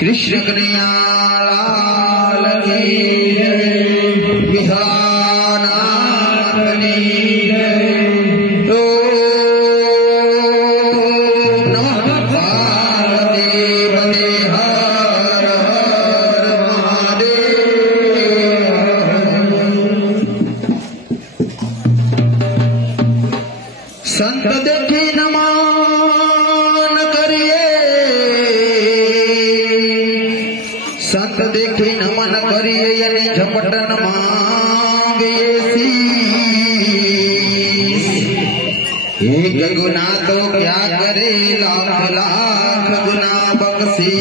कृष्ण कन्हैया लाल की जय, बिहारनाथ की जय। ओम नमः पार्वती हर हर महादेव। संत देखी नमन करिए, संत देखी नमन करिए यानी झपटन मांगिए शीश। एक गुना तो क्या करे लाख लाख गुना बख्शी,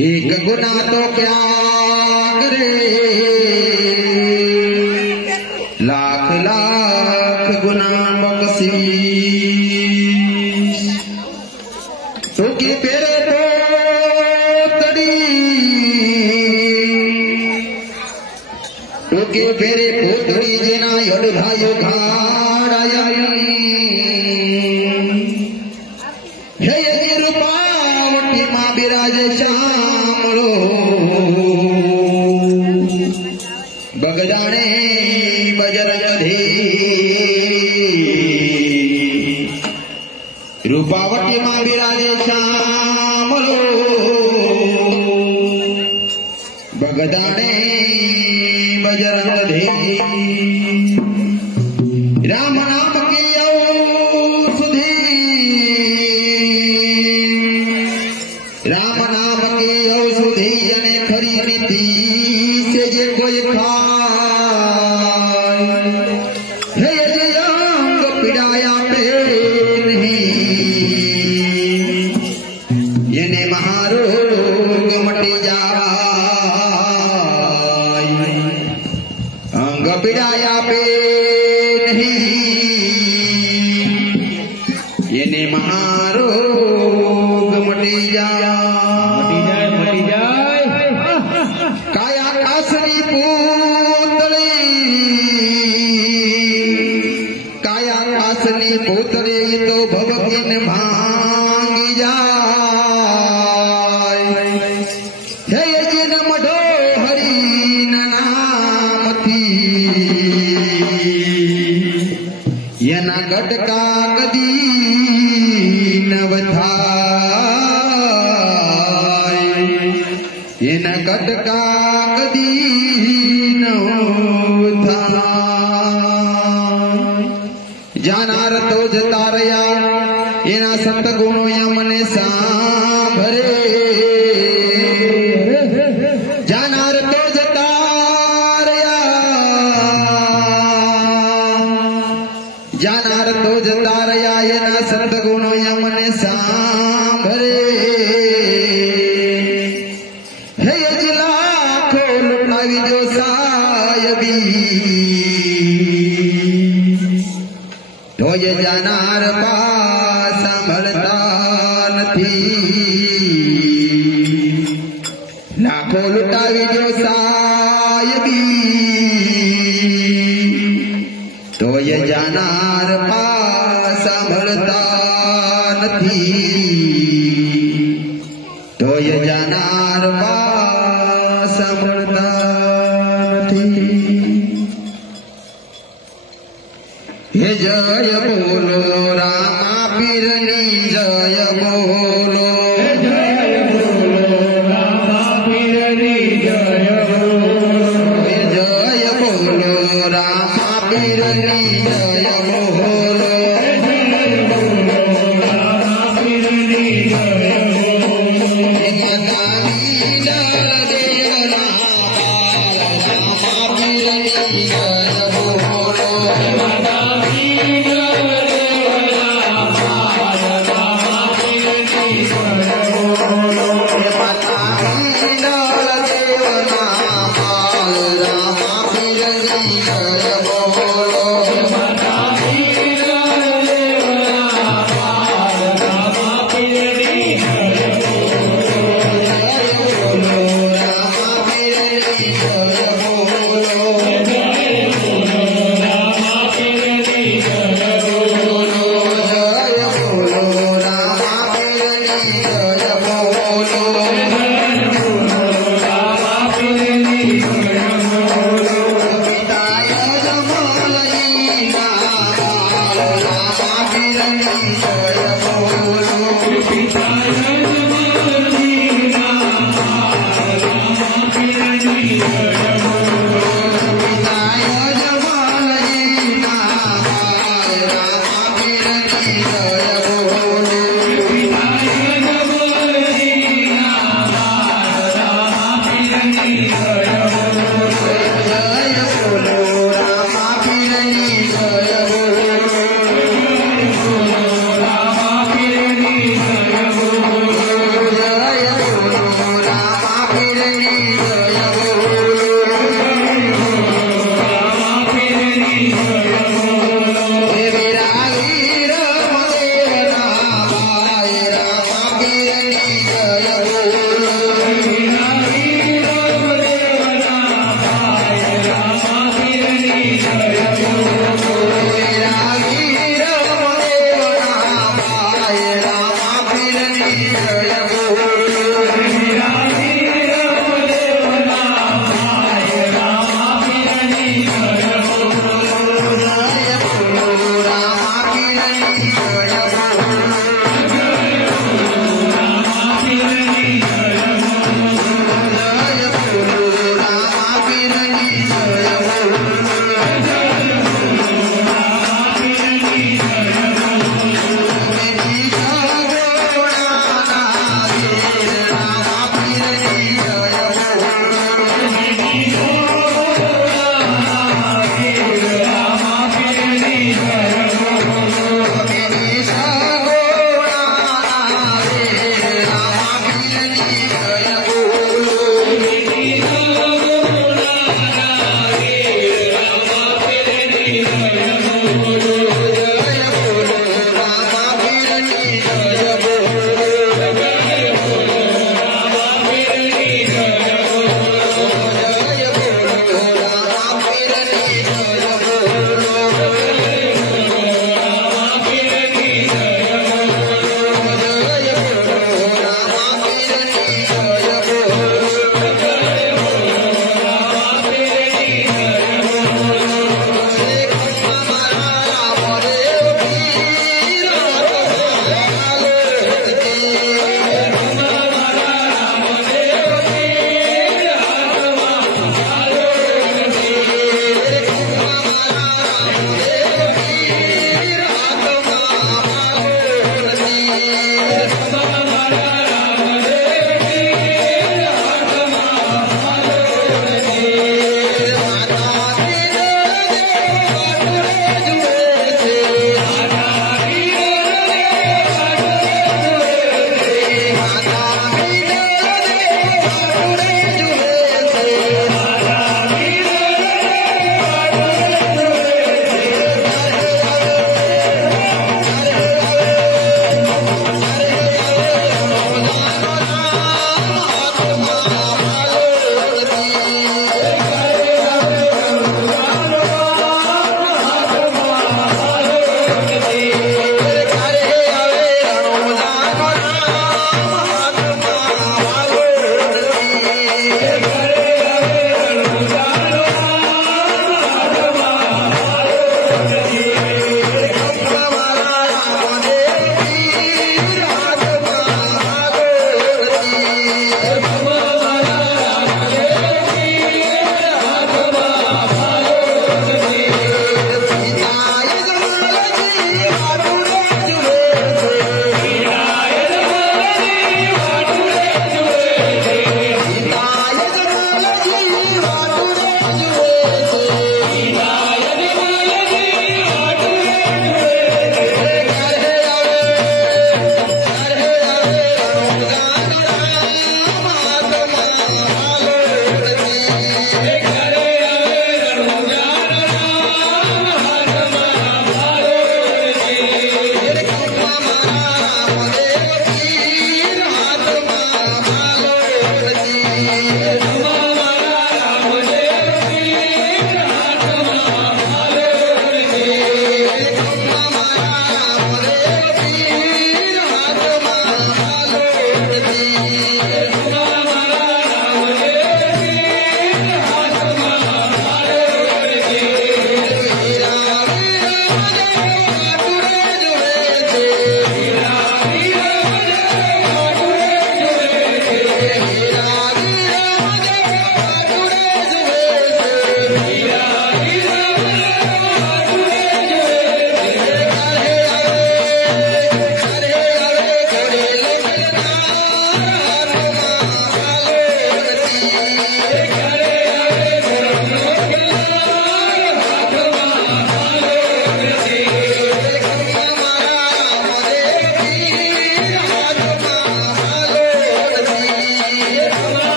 एक गुना तो क्या करे लाख लाख गुना बख्शी। तो की पेरे पोतड़ी, तो की पेरे पोतड़ी जेना यडधायो घाड़ायन। हे रूपावटी मां बिराजे श्यामलो, बगजाने बजरंगधी। रूपावटी मां बिराजे श्यामलो, बगदाने बजरंगधी। राम नाम की औषधि, राम नाम की औषधि यानी खरी रीति से जे कोई खाए। हे अंग पीड़ाया पे नहीं, यानी महारोग मटी जाए। अंग पीड़ाया पे नहीं, यानी महारोग मटी जाए। मटी जाए काया कासनी पूतली, काया कासनी पूतली तो भवकिन भांगी जाए। हे जिन मढो हरि नाम थी, यना गटका कदी नव थाय, यना गटका कदी नव थाय। जानार तो जता रया एना संत गुणो यमने सांभरे। जानार तो जता रया, जानार तो जता रया एना संत गुणो यमने सांभरे। हे लाखो लुटावी जो सायबी, तो ये जानार पास संभलता नहीं। लाखों लुटावी जो सायबी, तो ये जानार पास संभलता नहीं। तो ये जानार पास संभलता नहीं। हे जय बोलो रामा पीरनी जय बोलो, जय बोलो रामा पीरनी जय बोलो। जय बोलो रामा पीरनी जय बोलो, जय बोलो रामा पीरनी देवी रागी रमदेव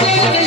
Thank you.